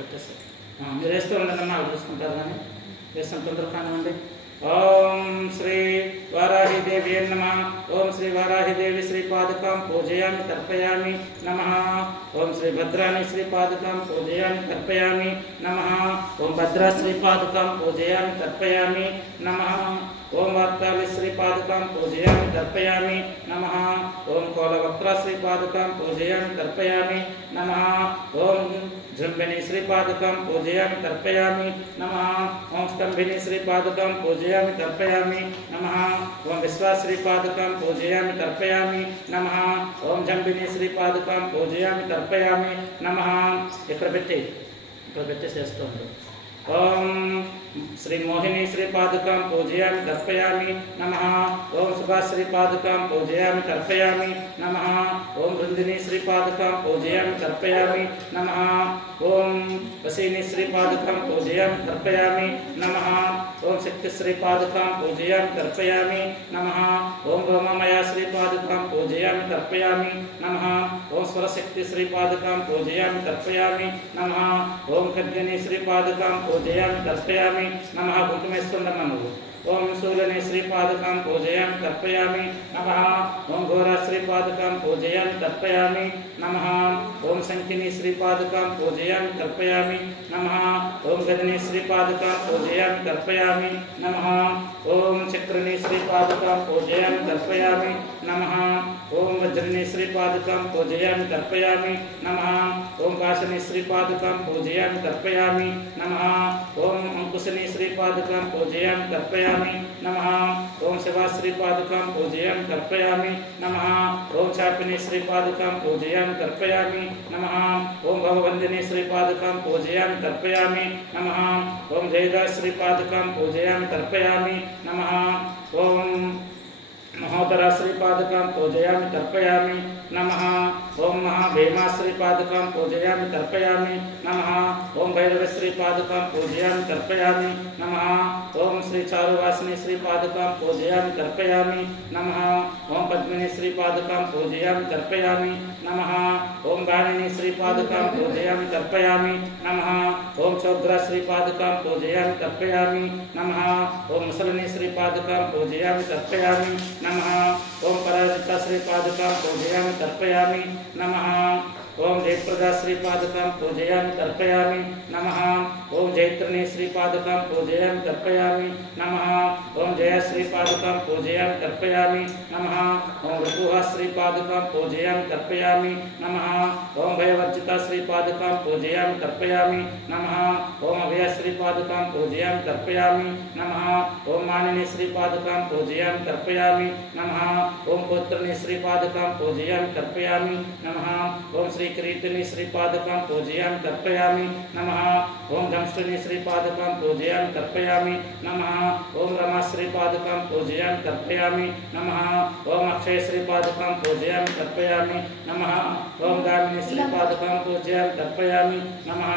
పెట్టేసి మీరు వేస్తూ ఉండండి అమ్మా, చూసుకుంటారు కానీ వేస్తాం తొందరగా కానివ్వండి. ఓం శ్రీ వారాహిదేవి నమః. ఓం శ్రీ వారాహిదేవి శ్రీపాదుకాం పూజయామి తర్పయామి నమః. ఓం శ్రీ భద్రాని శ్రీపాదుకాం పూజయామి తర్పయామి నమః. ఓం భద్రా శ్రీపాదుకాం పూజయామి తర్పయామి నమః. ఓం వార్తాళి శ్రీపాదుకాం పూజయామి తర్పయామి నమః. ఓం కోలవక్త్ర శ్రీపాదుకాం పూజయామి తర్పయామి నమః. ఓం జృంభిని శ్రీపాదుకాం పూజయామి తర్పయామి నమః. ఓం స్తంభిని శ్రీపాదుకాం పూజయామి తర్పయామి నమః. ఓం విశ్వాస శ్రీపాదుకాం పూజయామి తర్పయామి నమః. ఓం జంభిని శ్రీపాదుకాం పూజయామి తర్పయామి నమః. ఇక్కడ పెట్టేసేస్తుంది. ఓం శ్రీ మోహిని శ్రీపాదుకాం పూజయామి తర్పయామి నమః. ఓం సుభాష్ శ్రీపాదుకాం పూజయామి తర్పయామి నమః. ఓం బృందిని శ్రీపాదుకాం పూజయామి తర్పయామి నమః. ఓం వసీని శ్రీపాదుకాం పూజయామి తర్పయామి నమః. ఓం శక్తి శ్రీపాదుకాం పూజయామి తర్పయామి నమః. ఓం బ్రహ్మమయ శ్రీపాదుకాం పూజయామి తర్పయామి నమః. ఓం స్వరశక్తి శ్రీపాదుకాం పూజయామి తర్పయామి నమః. ఓం ఖడ్గిని శ్రీపాదుకాం పూజయామి తర్పయామి నమః. గుంకుమేస్తుండమ్మా నువ్వు. ఓం శూలని శ్రీపాదుకాం పూజయామి తర్పయామి నమః. ఓం ఘోర శ్రీపాదుకాం పూజయామి తర్పయామి నమః. ఓం శంఖిని శ్రీపాదుకాం పూజయామి తర్పయామి నమః. ఓం గదిని శ్రీపాదుకాం పూజయామి తర్పయామి నమః. ఓం చక్రిని శ్రీపాదుకాం పూజయామి తర్పయామి నమః. ఓం వజ్రిని శ్రీపాదుకాం పూజయామి తర్పయామి నమః. ఓం కాశని శ్రీపాదుకాం పూజయామి తర్పయామి నమః. ఓం అంకుశని శ్రీపాదుకాం పూజయామి తర్పయామి నమః. ఓం శివ శ్రీపాదుకాం పూజయామి తర్పయామి నమః. ఓం చాపిని శ్రీపాదుకాం పూజయామి తర్పయామి నమః. ఓం భవవందిని శ్రీపాదుకాం పూజయామి తర్పయామి నమః. ఓం జయదా శ్రీపాదుకాం పూజయామి తర్పయామి నమః. ఓం మహోదర శ్రీపాదుకాం పూజయామి తర్పయామి నమః. ఓం మహాభీమా శ్రీపాదుకాం పూజయామి తర్పయామి నమః. ఓం భైరవ శ్రీపాదుకాం పూజయామి తర్పయామి నమః. ఓం శ్రీ చారువాసిని శ్రీపాదుకాం పూజయామి తర్పయామి నమః. ఓం పద్మిని శ్రీపాదుకాం పూజయామి తర్పయామి నమః. ఓం వాణిని శ్రీపాదుకాం పూజయామి తర్పయామి నమః. ఓం చౌద్ర శ్రీపాదుకాం పూజయామి తర్పయామి నమః. ఓం ముసలిని శ్రీపాదుకాం పూజయామి తర్పయామి నమః. ఓం పరాజిత శ్రీపాదుకాం పూజయామి తర్పయామి నమః. ఓం జయప్రదా శ్రీపాదుకాం పూజయామి తర్పయామి నమః. ఓం జైత్రిని శ్రీపాదుకాం పూజయామి తర్పయామి నమః. ఓం జయ శ్రీపాదుకాం పూజయామి తర్పయామి నమః. ఓం ఋతుహ శ్రీపాదుకాం పూజయామి తర్పయామి నమః. ఓం భయవర్జిత శ్రీపాదుకాం పూజయామి తర్పయామి నమః. ఓం అభయ శ్రీపాదుకాం పూజయామి తర్పయామి నమః. ఓం మానిని శ్రీపాదుకాం పూజయామి తర్పయామి నమః. ఓం పుత్రిని శ్రీపాదుకాం పూజయామి తర్పయామి నమః. ఓం శ్రీ కిరీటిని శ్రీపాదుకాం పూజయామి తర్పయామి నమః. ఓం దంష్టిని శ్రీపాదుకాం పూజయామి తర్పయామి నమః. ఓం రమా శ్రీపాదుకాం పూజయామి తర్పయామి నమః. ఓం అక్షయ శ్రీపాదుకాం పూజయామి తర్పయామి నమః. ఓం గామిని శ్రీపాదుకాం పూజయామి తర్పయామి నమః.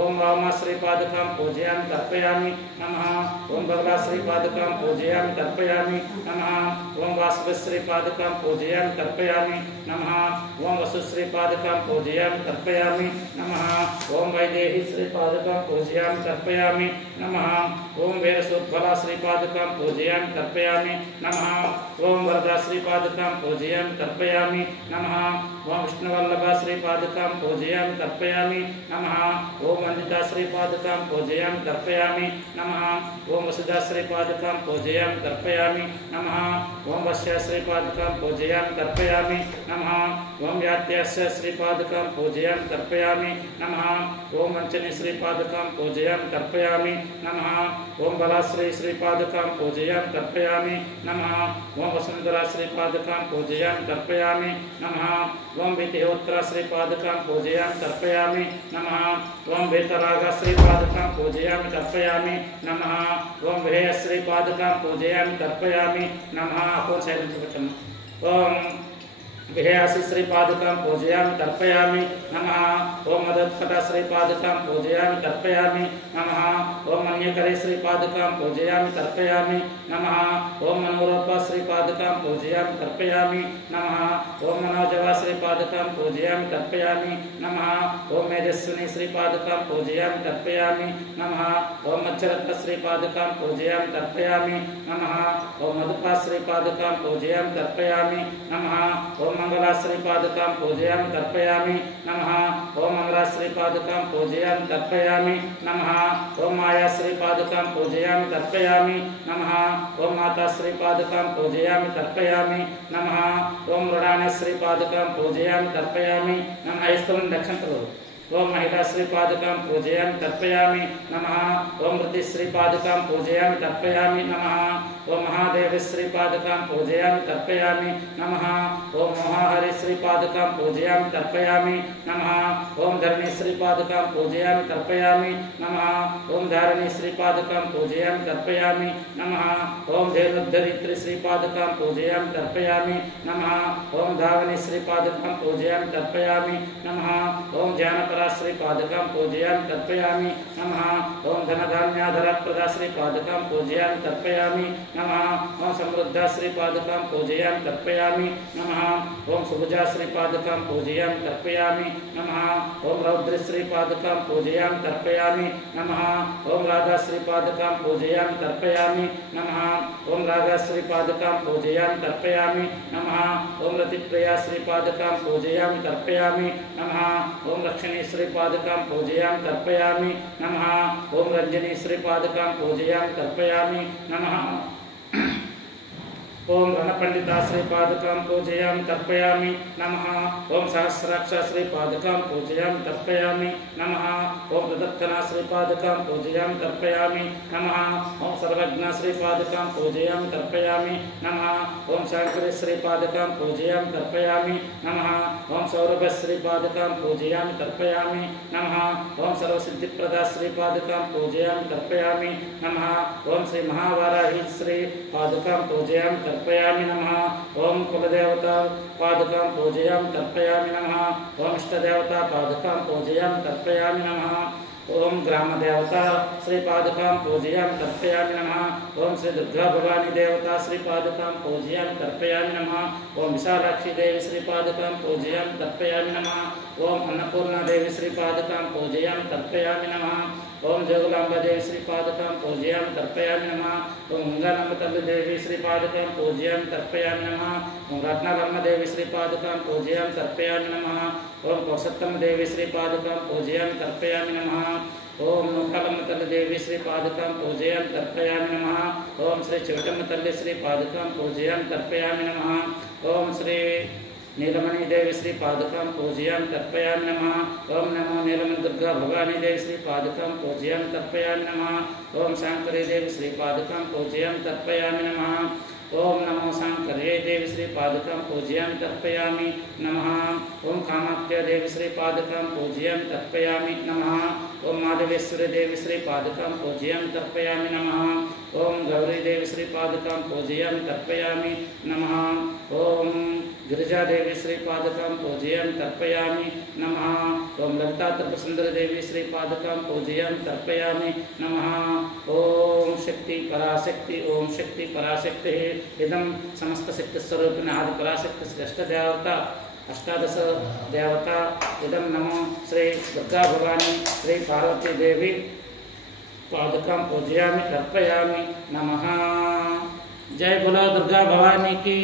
ఓం వామ శ్రీపాదుకాం పూజయామి తర్పయామి నమః. ఓం బగలా శ్రీపాదుకాం పూజయామి తర్పయామి నమః. ఓం వాసువ శ్రీపాదుకాం పూజయామి తర్పయామి నమః. ఓం వసు శ్రీపాదుకాం పూజయామి తర్పయామి నమః. ఓం వైదేహి శ్రీపాదుకాం పూజయామి తర్పయామి నమః. ఓం వీరసోద్భల శ్రీపాదుకాం పూజయామి తర్పయామి నమః. ఓం వరద శ్రీపాదుకాం పూజయామి తర్పయామి నమః. ఓం విష్ణువల్లభ శ్రీపాదుకాం పూజయామి తర్పయామి నమః. ఓం వందిత శ్రీపాదుకాం పూజయామి తర్పయామి నమః. ఓం వసుధ శ్రీపాదుకాం పూజయామి తర్పయామి నమః. ఓం వశ్య శ్రీపాదుకాం పూజయామి తర్పయామి నమః. ఓం వ్యాత్యాస్య శ్రీపాదుకాం పూజయామి తర్పయామి నమః. ఓం వంచని శ్రీపాదుకాం పూజయామి తర్పయామి నమః. ఓం బలాశ్రీ శ్రీపాదుకాం పూజయామి తర్పయామి నమః. ఓం వసుంధర శ్రీపాదుకాం పూజయామి తర్పయామి నమః. ఓం వితిహోత్ర శ్రీపాదుకాం పూజయామి తర్పయామి నమః. ఓం వేతరాగ శ్రీపాదుకాం పూజయామి తర్పయామి నమః. ఓం విహయ శ్రీపాదుకాం పూజయామి తర్పయామి నమః. ఓం శైలించబట్టము. ఓం विहयासी श्रीपादुकां पूजयामि तर्पयामि नमः। ओम मदत्कटा श्रीपादुकां पूजयामि तर्पयामि नमः। ओम मन्यकरे श्रीपादुकां पूजयामि तर्पयामि नमः। ओम मनोरूपा श्रीपादुकां पूजयामि तर्पयामि नमः। ओम मनोजवा श्रीपादुकां पूजयामि तर्पयामि नमः। ओम मेजस्विनी श्रीपादुकां पूजयामि तर्पयामि नमः। ओम मच्छरत्न श्रीपादुकां पूजयामि तर्पयामि नमः। ओम मधुपा श्रीपादुकां पूजयामि तर्पयामि नमः। ओम मंगला श्रीपादुकां पूजयामि तर्पयामि नमः। ओम मंगला श्रीपादुकां पूजयामि तर्पयामि नमः। ओम माया श्रीपादुकां पूजयामि तर्पयामि नमः। ओम माता श्रीपादुकां पूजयामि तर्पयामि नमः। ओम मृडान श्रीपादुकां पूजयामि तर्पयामि नमः। स्तुलं रक्षन्तु। ओम महिला श्रीपादुकां पूजयामि तर्पयामि नमः। ओम वृद्धि श्रीपादुकां पूजयामि तर्पयामि नमः। ओम महादेव श्रीपादुकां पूजयामि तर्पयामि नमः। ओम महाहरि श्रीपादुकां पूजयामि तर्पयामि नमः। ओम धरणी श्रीपादुकां पूजयामि तर्पयामि नमः। ओम धारिणी श्रीपादुकां पूजयामि तर्पयामि नमः। ओम धेनुद्धरित्री श्रीपादुकां पूजयामि तर्पयामि नमः। ओम धावनी श्रीपादुकां पूजयामि तर्पयामि नमः। ओम ज्ञानपरा श्रीपादुकां पूजयामि तर्पयामि नमः। ओम धनधान्याधरप्रदा श्रीपादुकां पूजयामि तर्पयामि नमः। ओम समृद्धा श्रीपादुकां पूजयामि तर्पयामि नमः। ओम सुभुजा श्रीपादुकां पूजयामि तर्पयामि नमः। ओम रौद्र श्रीपादुकां पूजयामि तर्पयामि नमः। ओम राधा श्रीपादुकां पूजयामि तर्पयामि नमः। ओम राधा श्रीपादुकां पूजयामि तर्पयामि नमः। ओम रतिप्रिया श्रीपादुकां पूजयामि तर्पयामि नमः। ओम लक्ष्मी श्रीपादुकां पूजयामि तर्पयामि नमः। ओम रंजनी श्रीपादुकां पूजयामि तर्पयामि नमः। ओम रणपंडिता श्रीपादुकां पूजयामि तर्पयामि नमः। ओम सहस्राक्ष श्रीपादुकां पूजयामि तर्पयामि नमः। ओम प्रदत्तना श्रीपादुकां पूजयामि तर्पयामि नमः। ओम सर्वज्ञ श्रीपादुकां पूजयामि तर्पयामि नमः। ओम शंकरी श्रीपादुकां पूजयामि तर्पयामि नमः। ओम सौरभ श्रीपादुकां पूजयामि तर्पयामि नमः। ओम सर्वसिद्धिप्रदा श्रीपादुकां पूजयामि तर्पयामि नमः। ओम श्री महावाराही श्रीपादुकां पूजयामि तर्पयामि नमः। ओम कुलदेवता पादुकां पूजयामि तर्पयामि नमः। ओम इष्टदेवता पादुकां पूजयामि तर्पयामि नमः। ओम ग्रामदेवता श्रीपादुकां पूजयामि तर्पयामि नमः। ओम श्री दुर्गा भवानी देवता श्रीपादुकां पूजयामि तर्पयामि नमः। ओम विशालाक्षी देवी श्रीपादुकां पूजयामि तर्पयामि नमः। ओम अन्नपूर्णा देवी श्रीपादुकां पूजयामि तर्पयामि नमः। ओम जोगलांबा देवी श्रीपादुकां पूजयामि तर्पयामि नमः। ओम गंगानंद तल्ली देवी श्रीपादुकां पूजयामि तर्पयामि नमः। ओम रत्नालम्मा देवी श्रीपादुकां पूजयामि तर्पयामि नमः। ओम कौसत्तम देवी श्रीपादुकां पूजयामि तर्पयामि नमः। ओम नूकालम्मा तल्ली देवी श्रीपादुकां पूजयामि तर्पयामि नमः। ओम श्री चिवटम्मा तल्ली श्रीपादुकां पूजयामि तर्पयामि नमः। ओम श्री नीलमणि देवी श्रीपादुकां पूजयामि तर्पयामि नमः। ओम नमो नीलमणि दुर्गा भवानी देवी श्रीपादुकां पूजयामि तर्पयामि नमः। ओम शांकरी देवी श्रीपादुकां पूजयामि तर्पयामि नमः। ओम नमो शांकर्यै देवी श्रीपादुकां पूजयामि तर्पयामि नमः। ओम कामाख्या देवी श्रीपादुकां पूजयामि तर्पयामि नमः। ओम माधवेश्वरी देवी श्रीपादुकां पूजयामि तर्पयामि नमः। ओम गौरी देवी श्रीपादुकां पूजयामि तर्पयामि नमः। ओम गिरिजा देवी श्रीपादुकां पूजयामि तर्पयामि नमः। ओम ललिता त्रिपुरसुंदरी देवी श्रीपादुकां पूजयामि तर्पयामि नमः। ओम शक्ति पराशक्ति ओम शक्ति पराशक्ति इदं समस्त शक्ति स्वरूपिणी आदि पराशक्ति श्रेष्ठ देवता अष्टादश देवता इदं नमो श्री दुर्गा भवानी श्री पार्वती देवी पादुकां पूजयामि तर्पयामि नमः। जय बोलो दुर्गा भवानी की।